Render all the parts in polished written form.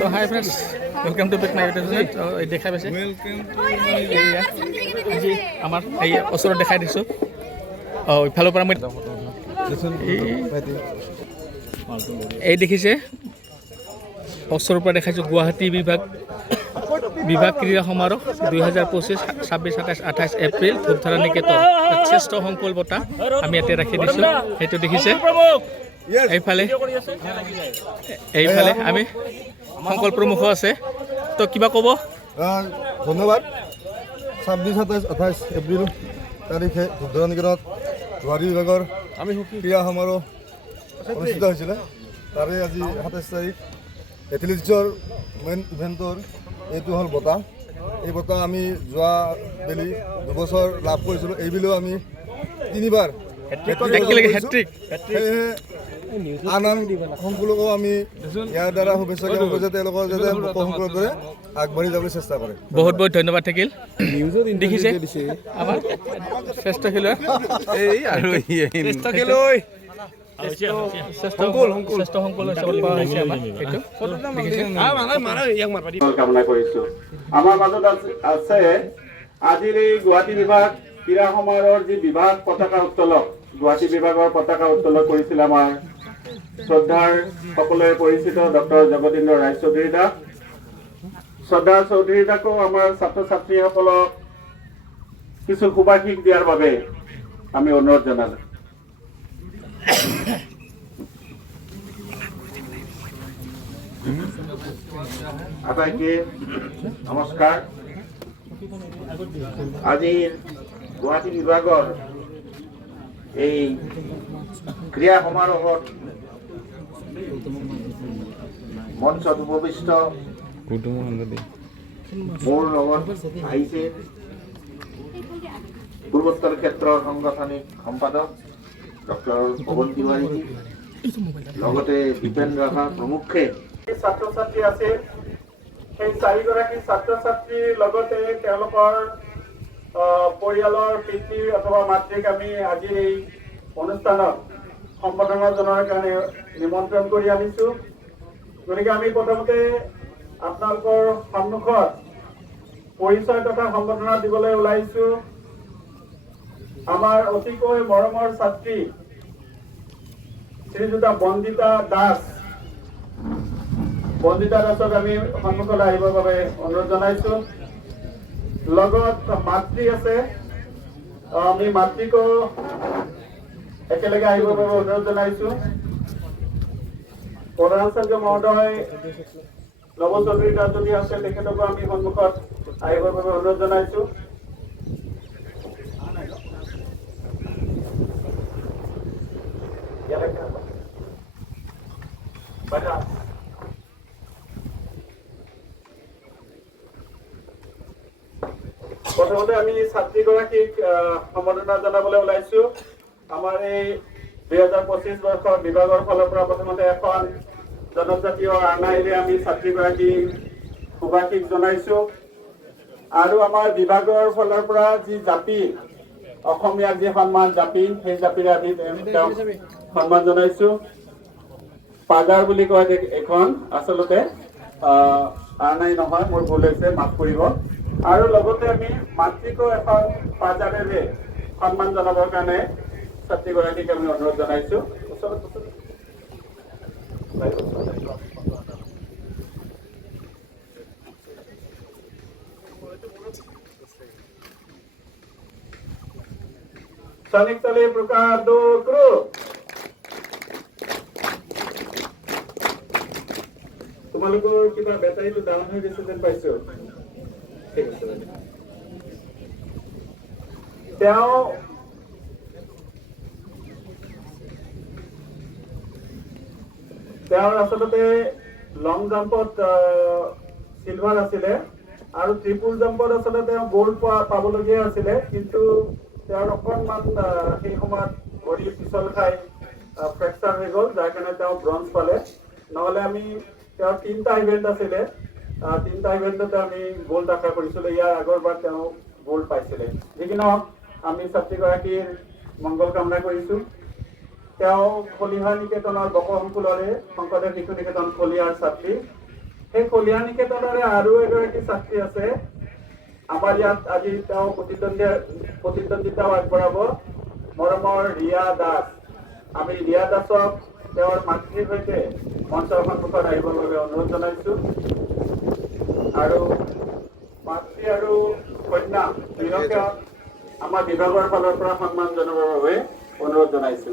তো hi friends, welcome to back my YouTube channel. তো দেখা পাইছে এয়া আজি আমাৰ এই ওচৰত দেখাই দিছোঁ। ইফালৰ পৰা মই এই দেখিছে ওচৰৰ পৰা দেখাইছোঁ গুৱাহাটী বিভাগ ক্ৰীড়া সমাৰোহ 2025 26 27 28 এপ্ৰিল ধূপধাৰা নিকেতন শ্ৰেষ্ঠ সংকুল বঁটা আমি ইয়াতে ৰাখি দিছোঁ। সেইটো দেখিছে। এইফালে আমি সংকল্প প্ৰমুখ আছে। তো কিবা ক'ব? ধন্যবাদ। 26 27 28 এপ্ৰিল তাৰিখে ধূপধাৰা নিকেতনত গুৱাহাটী বিভাগৰ ক্ৰীড়া সমাৰোহ অনুষ্ঠিত হৈছিলে। তাৰে আজি 27 তাৰিখ এথলেটিক্সৰ মেইন ইভেণ্টৰ এইটো হ'ল বঁটা। এই বঁটা আমি যোৱা বেলি 2 বছৰ লাভ কৰিছিলোঁ। এইবেলিও আমি 3বাৰ একেলগে হেট্ৰিক। সেয়েহে আন সংকুলকো আমি ইয়াৰ দ্বাৰা শুভেচ্ছা জ্ঞাপন কৰিছোঁ, তেওঁলোকৰ যাতে সংকুলৰ দৰে আগবাঢ়ি যাবলৈ চেষ্টা কৰে। বহুত বহুত ধন্যবাদ থাকিল। দেখিছে আমাৰ শ্ৰেষ্ঠ খেলুৱৈ কামনা কৰিছোঁ। আমাৰ মাজত আছে আজিৰ এই গুৱাহাটী বিভাগ ক্ৰীড়া সমাৰোহৰ যি বিভাগ পতাকা উত্তোলক, গুৱাহাটী বিভাগৰ পতাকা উত্তোলন কৰিছিল আমাৰ শ্ৰদ্ধাৰ সকলোৱে পৰিচিত ডক্টৰ জগদীন্দ্ৰ ৰায়চৌধুৰী দা। শ্ৰদ্ধা চৌধুৰী দাকো আমাৰ ছাত্ৰ ছাত্ৰীসকলক কিছু শুভাশীষ দিয়াৰ বাবে আমি অনুৰোধ জনালোঁ। আটাইকে নমস্কাৰ। আজিৰ গুৱাহাটী বিভাগৰ এই ক্ৰীড়া সমাৰোহত মঞ্চত উপবিষ্ট মোৰ লগত আহিছে পূৰ্বোত্তৰ ক্ষেত্ৰৰ সাংগঠনিক সম্পাদক ডক্টৰ পৱন তিৱাৰীজী, লগতে দীপেন ৰাভা প্ৰমুখ্যে ছাত্ৰ ছাত্ৰী আছে। সেই 4গৰাকী ছাত্ৰ ছাত্ৰীৰ লগতে তেওঁলোকৰ পৰিয়ালৰ পিতৃ অথবা মাতৃক আমি আজিৰ এই অনুষ্ঠানত সম্বৰ্ধনা জনোৱাৰ কাৰণে নিমন্ত্ৰণ কৰি আনিছোঁ। গতিকে আমি প্ৰথমতে আপোনালোকৰ সন্মুখত পৰিচয় তথা সম্বৰ্ধনা দিবলৈ ওলাইছোঁ আমাৰ অতিকৈ মৰমৰ ছাত্ৰী শ্ৰীযুতা বন্দিতা দাস। বন্দিতা দাসক আমি সন্মুখলৈ আহিবৰ বাবে অনুৰোধ জনাইছোঁ। লগত মাতৃ আছে, আমি মাতৃকো একেলগে আহিবৰ বাবে অনুৰোধ জনাইছোঁ। প্ৰধান আচাৰ্য মহোদয় নৱ চৌধুৰী দাস যদি আছে তেখেতকো আমি সন্মুখত আহিবৰ বাবে অনুৰোধ জনাইছোঁ। প্ৰথমতে আমি ছাত্ৰীগৰাকীক সম্বৰ্ধনা জনাবলৈ ওলাইছোঁ। আমাৰ এই 2025 বৰ্ষৰ বিভাগৰ ফালৰ পৰা প্ৰথমতে এখন জনজাতীয় আৰ্নাইৰে আমি ছাত্ৰীগৰাকীক শুভাশীষ জনাইছোঁ। আৰু আমাৰ বিভাগৰ ফালৰ পৰা যি জাপি, অসমীয়া যি সন্মান জাপি, সেই জাপিৰে আমি তেওঁক সন্মান জনাইছোঁ। পাগাৰ বুলি কয় এখন, আচলতে আৰ্নাই নহয়, মোৰ ভুল হৈছে, মাফ কৰিব। আৰু লগতে আমি মাতৃকো এখন পাজাৰেৰে সন্মান জনাবৰ কাৰণে ছাত্ৰীগৰাকীক আমি অনুৰোধ জনাইছোঁ। সৈনিক তলে প্ৰকাশ ক্ৰু তোমালোকৰ কিবা বেটাৰীটো ডাউন হৈ গৈছে যেন পাইছোঁ। তেওঁৰ আচলতে লং জাম্পত চিলভাৰ আছিলে আৰু ট্ৰিপুল জাম্পত আচলতে তেওঁ গ'ল্ড পাবলগীয়া আছিলে, কিন্তু তেওঁৰ অকণমান সেই সময়ত ভৰি পিছল খাই ফ্ৰেকচাৰ হৈ গ'ল, যাৰ কাৰণে তেওঁ ব্ৰঞ্জ পালে। নহ'লে আমি তেওঁৰ 3টা ইভেণ্ট আছিলে, 3টা ইভেণ্টতে আমি গ'ল্ড আশা কৰিছিলোঁ। ইয়াৰ আগৰবাৰ তেওঁ গ'ল্ড পাইছিলে। যি কি নহওক, আমি ছাত্ৰীগৰাকীৰ মংগল কামনা কৰিছোঁ। তেওঁ খলিহা নিকেতনৰ বক সংকুলৰে শংকৰদেৱ শিশু নিকেতন খলিহাৰ ছাত্ৰী। সেই কলিয়া নিকেতনৰে আৰু এগৰাকী ছাত্ৰী আছে আমাৰ ইয়াত আজি তেওঁ প্ৰতিদ্বন্দ্বিতাও আগবঢ়াব মৰমৰ ৰিয়া দাস আমি ৰিয়া দাসক তেওঁৰ মাতৃৰ সৈতে মঞ্চৰ সন্মুখত আহিবৰ বাবে অনুৰোধ জনাইছো আৰু মাতৃ আৰু কন্যা দুয়োকে আমাৰ বিভাগৰ ফালৰ পৰা সন্মান জনাবৰ বাবে অনুৰোধ জনাইছো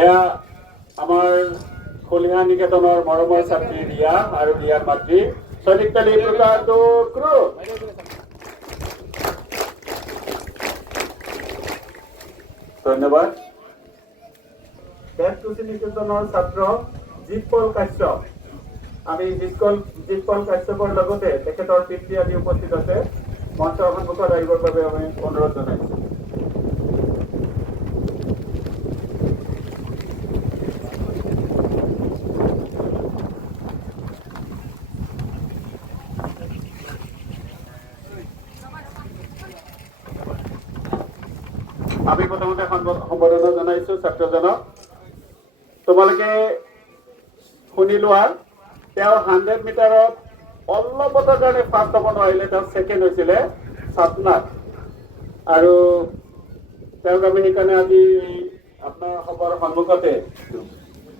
এয়া আমাৰ কলিয়া নিকেতনৰ মৰমৰ ছাত্ৰী ৰিয়া আৰু ৰিয়াৰ মাতৃ সৈনিক তালি প্ৰকাশটো ক্ৰু ধন্যবাদ বেদকুচি নিকেতনৰ ছাত্ৰ জিতপল কাশ্যপ আমি জিতপল কাশ্যপৰ লগতে তেখেতৰ পিতৃ আদি উপস্থিত আছে মঞ্চৰ সন্মুখত আহিবৰ বাবে আমি অনুৰোধ জনাইছো আমি প্ৰথমতে সম্বৰ্ধনা জনাইছো ছাত্ৰজনক তোমালোকে শুনি লোৱা তেওঁ 100 মিটাৰত অলপতৰ কাৰণে ফাৰ্ষ্ট হ'ব নোৱাৰিলে তেওঁ ছেকেণ্ড হৈছিলে সাতনাথ আৰু তেওঁক আমি সেইকাৰণে আজি আপোনাৰ সবৰ সন্মুখতে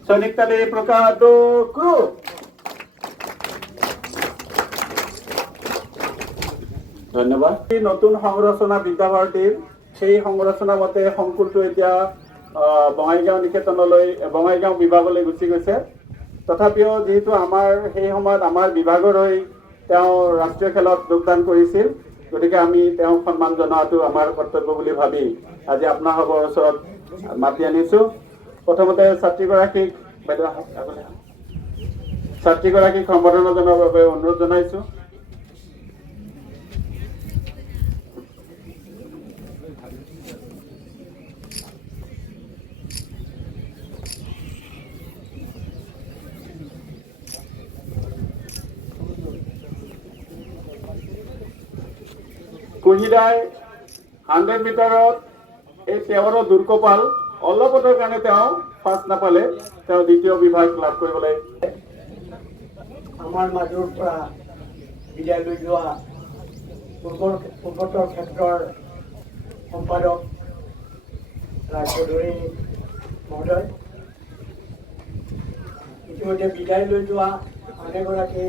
সৈনিক তালি প্ৰকাশটো ক্ৰু ধন্যবাদ নতুন সংৰচনা বিদ্যাভাৰতীৰ সেই সংৰচনা মতে সংকুলটো এতিয়া বঙাইগাঁও নিকেতনলৈ বঙাইগাঁও বিভাগলৈ গুচি গৈছে তথাপিও যেহেতু আমাৰ সেই সময়ত আমাৰ বিভাগৰ হৈ তেওঁ ৰাষ্ট্ৰীয় খেলত যোগদান কৰিছিল গতিকে আমি তেওঁক সন্মান জনোৱাটো আমাৰ কৰ্তব্য বুলি ভাবি আজি আপোনালোকৰ ওচৰত মাতি আনিছো প্ৰথমতে ছাত্ৰীগৰাকীক সম্বৰ্ধনা জনোৱাৰ বাবে অনুৰোধ জনাইছো কুহিদাই 100 মিটাৰত এই তেওঁৰ দুৰ্কপাল অলপতৰ কাৰণে তেওঁ ফাৰ্ষ্ট নাপালে তেওঁ দ্বিতীয় বিভাগ লাভ কৰিবলৈ আমাৰ মাজৰ পৰা বিদায় লৈ যোৱা পূৰ্বতৰ ক্ষেত্ৰৰ সম্পাদক ৰাজচৌধুৰী মহোদয় ইতিমধ্যে বিদায় লৈ যোৱা আন এগৰাকী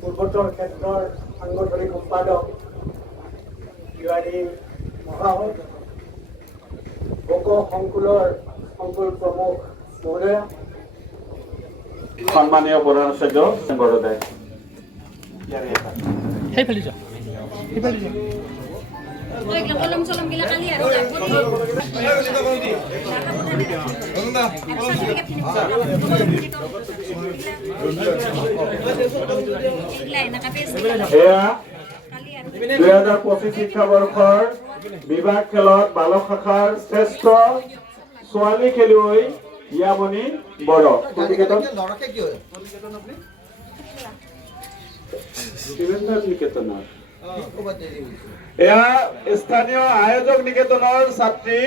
পূৰ্বতৰ ক্ষেত্ৰৰ সাংগঠনিক সম্পাদক তিৱাৰী মহাশয় বক সংকুল প্ৰমুখ মহোদয় সন্মানীয় প্ৰধান আচাৰ্য বৰদাই সেইফালে যোৱা কলম চলম গিলা কালি আৰু এয়া 2025 শিক্ষাবৰ্ষৰ বিভাগ খেলত বালক শাখাৰ শ্ৰেষ্ঠ ছোৱালী খেলুৱৈ ইয়ামণি বড়ো নিকেতনৰ এয়া স্থানীয় আয়োজক নিকেতনৰ ছাত্ৰী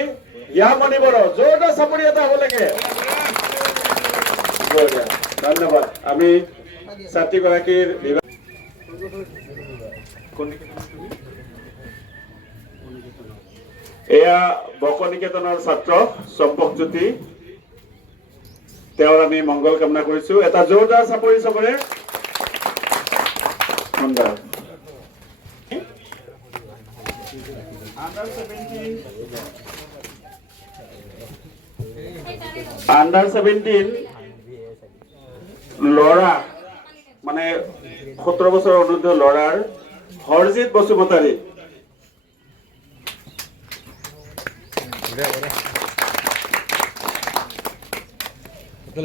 ইয়ামণি বড়ো জোৰদাৰ চাপৰি এটা হ'ব লাগে ধন্যবাদ আমি ছাত্ৰীগৰাকীৰ এয়া বক নিকেতনৰ ছাত্ৰ চম্পকজ্যোতি তেওঁৰ আমি মংগল কামনা কৰিছো এটা জোৰদাৰ চাপৰি চবৰে সুন্দৰ আন্ডাৰ 17 ল'ৰা মানে 17 বছৰৰ অনুৰ্ধ ল'ৰাৰ হৰজিত বসুমতাৰী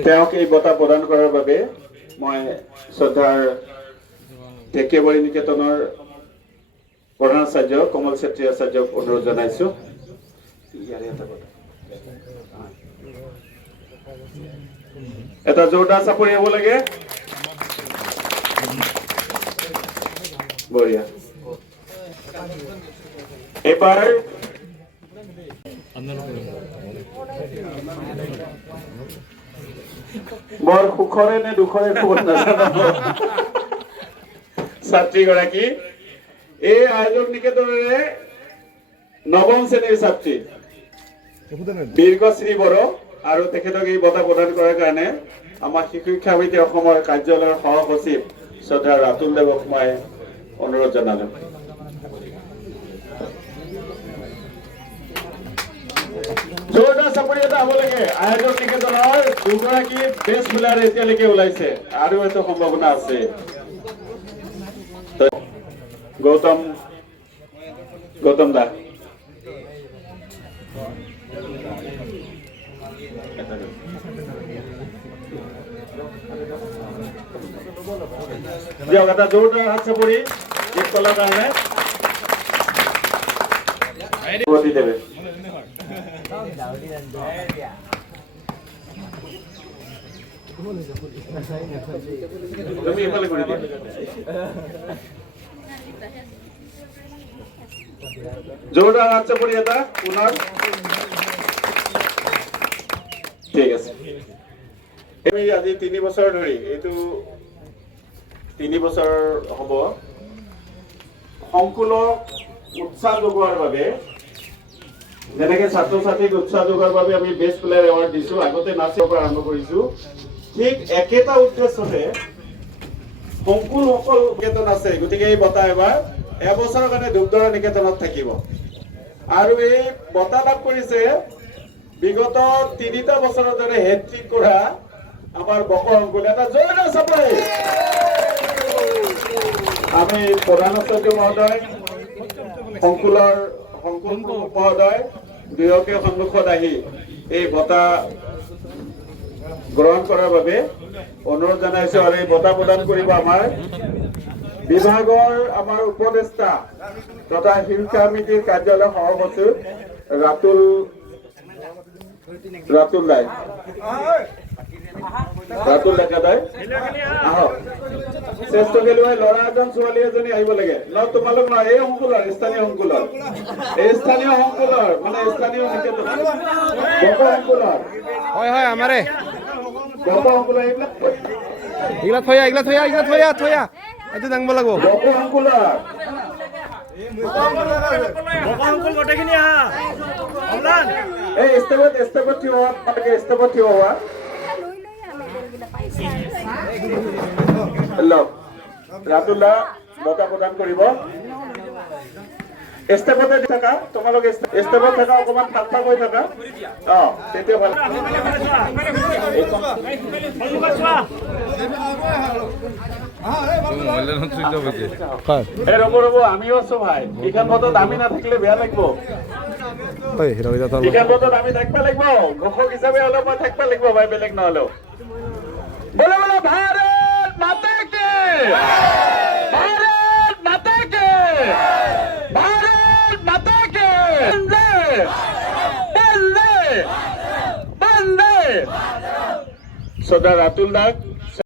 তেওঁক এই বঁটা প্ৰদান কৰাৰ বাবে মই শ্ৰদ্ধাৰ ঢেকীয়াবাৰী নিকেতনৰ প্ৰধান আচাৰ্য কমল চেত্ৰী আচাৰ্যক অনুৰোধ জনাইছোঁ। এটা জোৰদাৰ চাপৰি হ'ব লাগে। বঢ়িয়া। এইবাৰ বৰ সুখৰে নে দুখৰে খবৰ নাজানো ছাত্ৰীগৰাকী এই আয়োজক নিকেতনেৰে নৱম শ্ৰেণীৰ ছাত্ৰী বীৰশ্ৰী বড়ো আৰু তেখেতক এই বঁটা প্ৰদান কৰাৰ কাৰণে আমাৰ শিশু শিক্ষা সমিতি অসমৰ কাৰ্যালয়ৰ সহ সচিব শ্ৰদ্ধা ৰাতুল দেৱক মই অনুৰোধ জনালো। জোৰদাৰ চাপৰি এটা হ'ব লাগে। আয়োজক নিকেতনৰ দুগৰাকী বেষ্ট প্লেয়াৰ এতিয়ালৈকে ওলাইছে আৰু এটা সম্ভাৱনা আছে। গৌতম দা দিয়ক এটা জোৰদাৰ হাত চাপৰি গীত কলাৰ কাৰণে দেবে। তুমি ইফালে কৰি দিয়া। জোৰদাৰ হাত চাপৰি এটা পুনৰ। ঠিক আছে। আমি আজি 3 বছৰ ধৰি এইটো 3 বছৰ হ'ব সংকুলক উৎসাহ যোগোৱাৰ বাবে যেনেকে ছাত্ৰ ছাত্ৰীক উৎসাহ যোগোৱাৰ বাবে আমি বেষ্ট প্লেয়াৰ এৱাৰ্ড দিছোঁ, আগতে নাচিবৰ পৰা আৰম্ভ কৰিছোঁ, ঠিক একেটা উদ্দেশ্যতে সংকুলসকল নিকেতন আছে। গতিকে এই বঁটা এবাৰ এবছৰৰ কাৰণে ধূপধাৰা নিকেতনত থাকিব। আৰু এই বঁটা লাভ কৰিছে বিগত 3টা বছৰৰ ধৰি হেট্ৰিক কৰা আমাৰ বক সংকুল। এটা জোৰদাৰ চাপৰি। আমি প্ৰধান আচাৰ্য মহোদয়, সংকুল মহোদয় দুয়োকে সন্মুখত আহি এই বঁটা গ্ৰহণ কৰাৰ বাবে অনুৰোধ জনাইছো। আৰু এই বঁটা প্ৰদান কৰিব আমাৰ বিভাগৰ আমাৰ উপদেষ্টা তথা শিক্ষা সমিতিৰ কাৰ্যালয় সহ সচিব ৰাতুল দাই। ৰাতুল ডেকা দাই আহক। শ্ৰেষ্ঠ খেলুৱৈ ল'ৰা এজন ছোৱালী এজনী আহিব লাগে। ন তোমালোক নহয়, এই সংকুলৰ স্থানীয় সংকুলৰ মানে স্থানীয় নিকেতন বক সংকুলৰ হয় হয় আমাৰে বক সংকুলৰ এইগিলা থৈয়া এইটো দাঙিব লাগিব। বক সংকুলৰ এই ষ্টেপত থিয় হোৱা। ৰাতুলা বঁটা প্ৰদান কৰিব। ষ্টেপতে থাকা, তোমালোকে ষ্টেপত থাকা, অকমান ঠাট্টা কৰি থাকা। তেতিয়া ভাল। ৰ'ব আমিও আছো ভাই। এইখন বঁটাত আমি নাথাকিলে বেয়া লাগিব। এইখন বঁটাত আমি থাকিব লাগিব, ঘোষক হিচাপে হ'লেও মই থাকিব লাগিব ভাই, বেলেগ নহ'লেও। बोलो बोलो भारत माता के, भारत माता के, भारत माता के। बंदे बंदे बंदे। শ্রদ্ধা রাতুল দাস